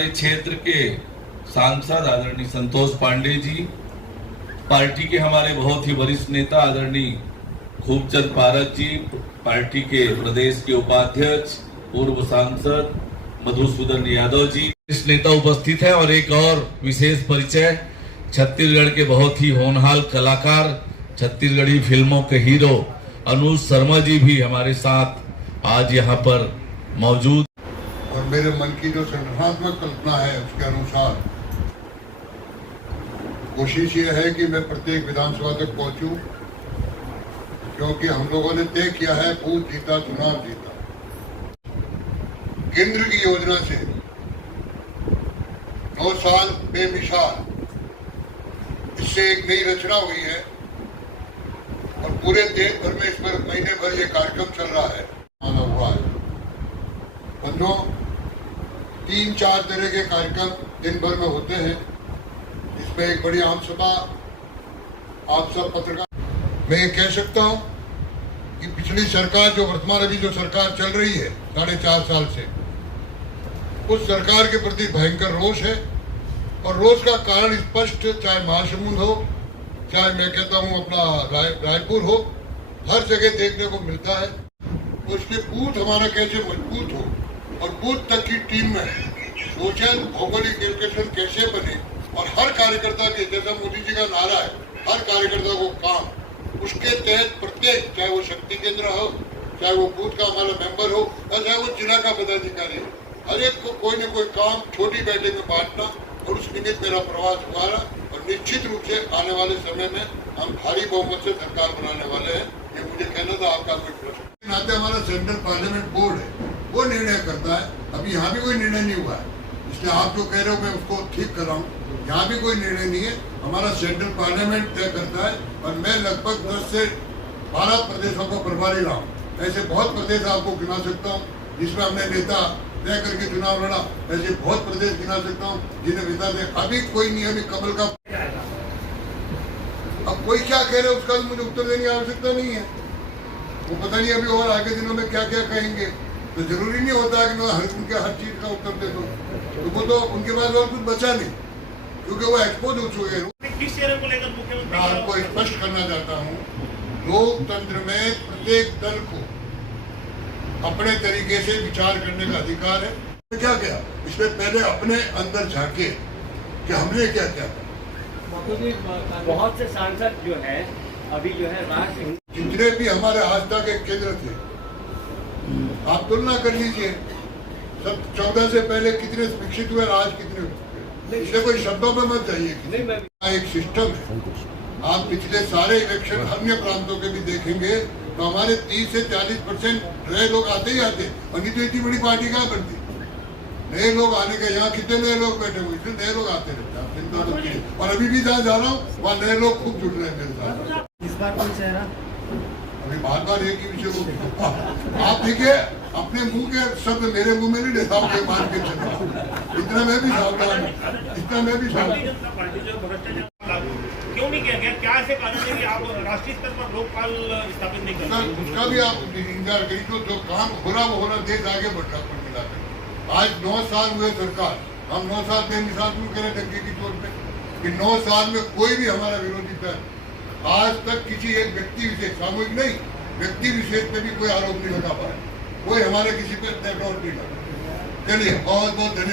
हमारे क्षेत्र के सांसद आदरणीय संतोष पांडे जी, पार्टी के हमारे बहुत ही वरिष्ठ नेता आदरणीय खूबचंद पारस जी, पार्टी के प्रदेश के उपाध्यक्ष पूर्व सांसद मधुसूदन यादव जी, इस नेता उपस्थित है। और एक और विशेष परिचय, छत्तीसगढ़ के बहुत ही होनहार कलाकार, छत्तीसगढ़ी फिल्मों के हीरो अनुज शर्मा जी भी हमारे साथ आज यहाँ पर मौजूद। और मेरे मन की जो संगठनात्मक कल्पना है उसके अनुसार कोशिश ये है कि मैं प्रत्येक विधानसभा तक पहुंचूं, क्योंकि हम लोगों ने तय किया है बूथ जीता चुनाव जीता। केंद्र की योजना से 9 साल बेमिसाल, इससे एक नई रचना हुई है और पूरे देश भर में इस पर महीने भर ये कार्यक्रम चल रहा है। आना हुआ है 3-4 तरह के कार्यक्रम दिन भर में होते हैं। इसमें एक बड़ी आम सभा, आप सब पत्रकार। मैं ये कह सकता हूं कि पिछली सरकार, जो वर्तमान अभी जो सरकार चल रही है 4.5 साल से, उस सरकार के प्रति भयंकर रोष है। और रोष का कारण स्पष्ट, चाहे महासमुंद हो, चाहे मैं कहता हूं अपना रायपुर हो, हर जगह देखने को मिलता है। उसके बूथ हमारा कैसे मजबूत हो और बूथ तक की टीम में सोशल भौगोलिक एजुकेशन कैसे बने और हर कार्यकर्ता के, जैसा मोदी जी का नारा है, हर कार्यकर्ता को काम, उसके तहत प्रत्येक, चाहे वो शक्ति केंद्र हो, चाहे वो बूथ का हमारा मेंबर हो, और चाहे वो जिला का पदाधिकारी हो, हर एक को कोई न कोई काम छोटी बैठक में बांटना। और उस निमित्त मेरा प्रवास हुआ रहा और निश्चित रूप से आने वाले समय में हम भारी बहुमत से सरकार बनाने वाले हैं। ये मुझे कहना था, आपका कोई प्रश्न नाते हमारा सेंट्रल पार्लियामेंट बोर्ड है, वो निर्णय करता है। अभी यहाँ भी कोई निर्णय नहीं हुआ है, इसलिए आप जो कह रहे हो मैं उसको ठीक कर रहा हूँ। यहाँ भी कोई निर्णय नहीं है, हमारा सेंट्रल पार्लियामेंट तय करता है। और मैं लगभग 10 से 12 प्रदेशों को प्रभारी रहा हूँ। ऐसे बहुत प्रदेश आपको गिना सकता हूँ जिसमें हमने नेता तय करके चुनाव लड़ा। ऐसे बहुत प्रदेश गिना सकता हूँ जिन्हें नेता ने अभी कोई नहीं, अभी कमल का। अब कोई क्या कह रहे उसका मुझे उत्तर देने की आवश्यकता नहीं है। वो पता नहीं अभी और आगे दिनों में क्या क्या कहेंगे, तो जरूरी नहीं होता कि मैं उनके हर चीज का उत्तर दे दूं। तो वो तो उनके पास और कुछ बचा नहीं, क्योंकि वो एक्सपोज हो चुके हैं। किस चेहरे को लेकर मुख्यमंत्री मैं आपको स्पष्ट करना चाहता हूँ, लोकतंत्र में प्रत्येक दल को अपने तरीके से विचार करने का अधिकार है। तो क्या किया, इसमें पहले अपने अंदर झांके कि हमने क्या क्या किया। बहुत से सांसद जो है अभी जो है राष्ट्र, जितने भी हमारे आस्था के केंद्र थे, आप तुलना कर लीजिए, सब 14 से पहले कितने विकसित हुए, आज कितने हुए। इसलिए कोई शब्दों में मत जाइए। एक सिस्टम है। आप पिछले सारे इलेक्शन अन्य प्रांतों के भी देखेंगे तो हमारे 30 से 40% नए लोग आते ही आते, और नहीं तो इतनी बड़ी पार्टी कहाँ बनती। नए लोग आने का, यहाँ कितने नए लोग बैठे हुए, इसलिए नए लोग आते रहते हैं, चिंता तो की। और अभी भी जहाँ जा रहा हूँ वहाँ नए लोग खूब जुड़ रहे हैं मेरे साथ। इस बार कौन चेहरा अभी बार एक ही विषय को आप देखिए, अपने मुंह के शब्द मेरे मुंह में नहीं लेता हूँ, मान के चलता। इतना मैं भी सावधान हूँ, इतना मैं भी सावधान। क्यों नहीं किया गया? क्या ऐसे कारण है कि आप राष्ट्रीय स्तर पर लोकपाल स्थापित नहीं कर रहे? उसका भी आप इंतजार करिए। जो काम हो रहा वो हो रहा, देश आगे बढ़ रहा। कुल मिलाकर आज 9 साल हुए सरकार, हम 9 साल बेमिसाल क्यों करें डंके की तौर पे कि 9 साल में कोई भी हमारा विरोधी दल आज तक किसी एक व्यक्ति विशेष, सामूहिक नहीं, व्यक्ति विशेष पे भी कोई आरोप नहीं लगा पाया, कोई हमारे किसी पे नहीं लगा। चलिए, बहुत बहुत धन्यवाद।